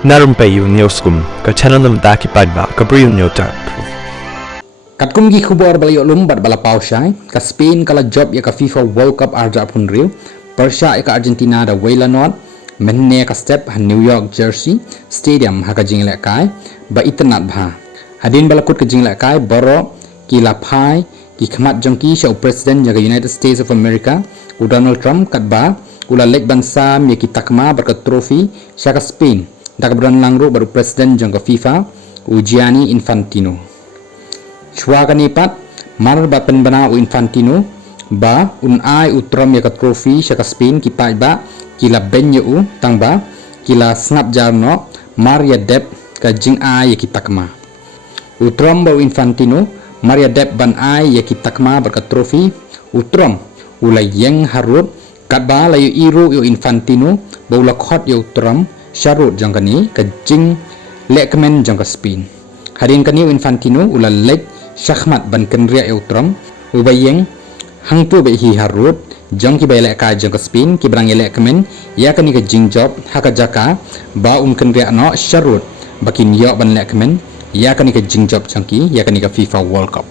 Na Rympei U ke channel nabynta ki paidbah ke Bri U Hynñiewtrep. Kat kum gi khubor bali lum bat bala paushai ka Spain kala job ya ka FIFA World Cup arja pun riu Persha ya ka Argentina da Wayla Not menne ka step ha New York Jersey Stadium ha ka ieñg ba itanat bha hadin bala kut ka ieñg baroh ki ialehkai ki khmat jongki sha president ya ka United States of America u Donald Trump kat ba ula lek bansa mi ki takma bar ka trophy sha ka Spain da ka bran langru baru president jong ka FIFA u Gianni Infantino chua ka nipat mar ba penbana u Infantino ba un ai utrom ya ka trophy sha ka Spain ki paidbah kila benye u tangba kila snap jarno mar ya dep ka jing ai ya ki takma utrom ba u Infantino mar ya dep ban ai ya ki takma bar ka trophy utrom ula ieñg harut kat ba la yu iru yu Infantino ba ula khot yu utrom sharut jong kani ka jing ialehkmen jong ka Spain hadin kani u Infantino ula lek shakhmat ban kenria yu utrom u ba ieñg hang tu be hi harut jong ki ialehkai jong ka Spain ki brang ialehkmen ya kani ka jing job haka jaka ba kenria no sharut bakin yo ban ialehkmen ya kani ka jing job jong ki ya kani ka FIFA World Cup